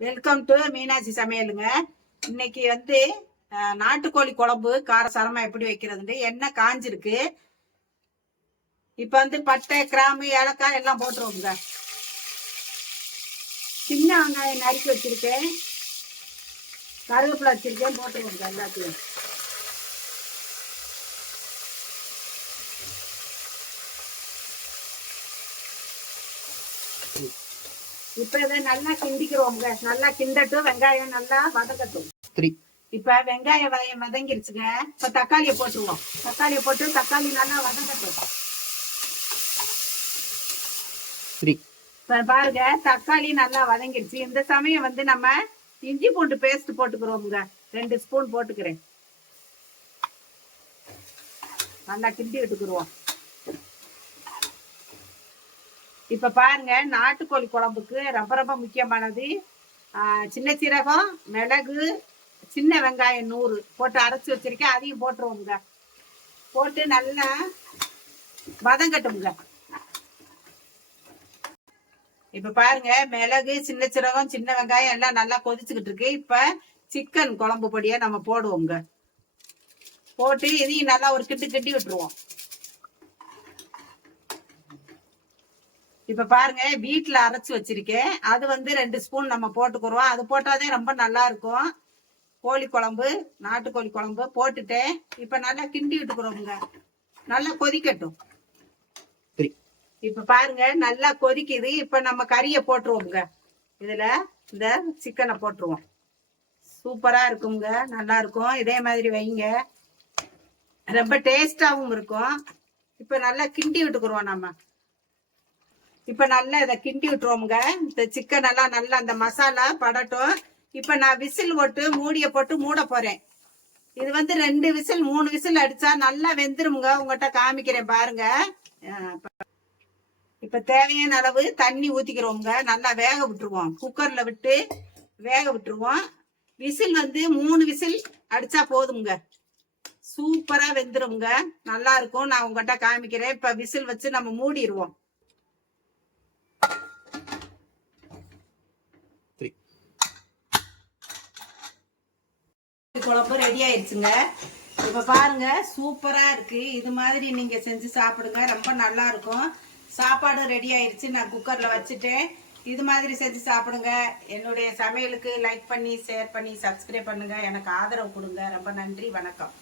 Welcome to Meenakshi சமையலுங்க. இன்னைக்கு வந்து நாட்டுக்கோழி குழம்பு காரசாரமா எப்படி வைக்கிறதுன்னு எண்ணெய் காஞ்சிருக்கு. இப்ப வந்து பட்டை, கிராம்பு, ஏலக்காய் எல்லாம் போட்டுருவோங்க. சின்ன வெங்காயம் நறுக்கி வச்சிருக்கேன், கருவேப்பிலை வச்சிருக்கேன், போட்டுருவோங்க எல்லாத்தையும். இப்ப இதை நல்லா கிண்டிக்கிறோங்க. நல்லா கிண்டட்டும், வெங்காயம் நல்லா வதங்கட்டும். இப்ப வெங்காயம் வதங்கிருச்சுங்க. இப்ப தக்காளியை போட்டுருவோம். தக்காளியை போட்டு தக்காளி நல்லா வதங்கட்டும். இப்ப பாருங்க, தக்காளி நல்லா வதங்கிருச்சு. இந்த சமயம் வந்து நம்ம இஞ்சி பூண்டு பேஸ்ட் போட்டுக்கிறோம்ங்க. 2 ஸ்பூன் போட்டுக்கிறேன். நல்லா கிண்டி விட்டுக்குருவோம். இப்ப பாருங்க, நாட்டுக்கோழி குழம்புக்கு ரொம்ப ரொம்ப முக்கியமானது சின்ன சீரகம், மிளகு, சின்ன வெங்காயம் 100 போட்டு அரைச்சி வச்சிருக்கேன். அதையும் போட்டுருவோங்க. போட்டு நல்லா வதங்கட்டும்ங்க. இப்ப பாருங்க, மிளகு, சின்ன சீரகம், சின்ன வெங்காயம் எல்லாம் நல்லா கொதிச்சுக்கிட்டு இருக்கு. இப்ப சிக்கன் குழம்பு பொடியை நம்ம போடுவோங்க. போட்டு இதையும் நல்லா ஒரு கிண்டி விட்டுருவோம். இப்ப பாருங்க, வீட்டுல அரைச்சு வச்சிருக்கேன். அது வந்து 2 ஸ்பூன் நம்ம போட்டுக்கிறோம். அது போட்டாதே ரொம்ப நல்லா இருக்கும். கோழி குழம்பு, நாட்டுக்கோழி குழம்பு போட்டுட்டேன். இப்ப நல்லா கிண்டி விட்டுக்கிறோம்ங்க. நல்லா கொதிக்கட்டும். இப்ப பாருங்க, நல்லா கொதிக்குது. இப்ப நம்ம கறியை போட்டுருவோம்ங்க. இதுல இந்த சிக்கனை போட்டுருவோம். சூப்பரா இருக்குங்க, நல்லா இருக்கும். இதே மாதிரி வைங்க, ரொம்ப டேஸ்டாவும் இருக்கும். இப்ப நல்லா கிண்டி விட்டுக்கிறோம் நம்ம. இப்ப நல்லா இதை கிண்டி விட்டுருவோம்ங்க. இந்த சிக்கன் எல்லாம் நல்லா அந்த மசாலா படட்டும். இப்ப நான் விசில் போட்டு மூடிய போட்டு மூட போறேன். இது வந்து 2 விசில் 3 விசில் அடிச்சா நல்லா வெந்துருமுங்க. உங்ககிட்ட காமிக்கிறேன் பாருங்க. இப்ப தேவையான அளவு தண்ணி ஊத்திக்கிறோம்ங்க. நல்லா வேக விட்டுருவோம். குக்கர்ல விட்டு வேக விட்டுருவோம். விசில் வந்து 3 விசில் அடிச்சா போதுங்க. சூப்பரா வெந்துருமுங்க, நல்லா இருக்கும். நான் உங்ககிட்ட காமிக்கிறேன். இப்ப விசில் வச்சு நம்ம மூடிடுவோம். குழம்பு ரெடி ஆயிடுச்சுங்க. இப்ப பாருங்க, சூப்பரா இருக்கு. இது மாதிரி நீங்க செஞ்சு சாப்பிடுங்க, ரொம்ப நல்லா இருக்கும். சாப்பாடு ரெடி ஆயிடுச்சு. நான் குக்கர்ல வச்சுட்டேன். இது மாதிரி செஞ்சு சாப்பிடுங்க. என்னுடைய சமையலுக்கு லைக் பண்ணி, ஷேர் பண்ணி, சப்ஸ்கிரைப் பண்ணுங்க. எனக்கு ஆதரவு கொடுங்க. ரொம்ப நன்றி, வணக்கம்.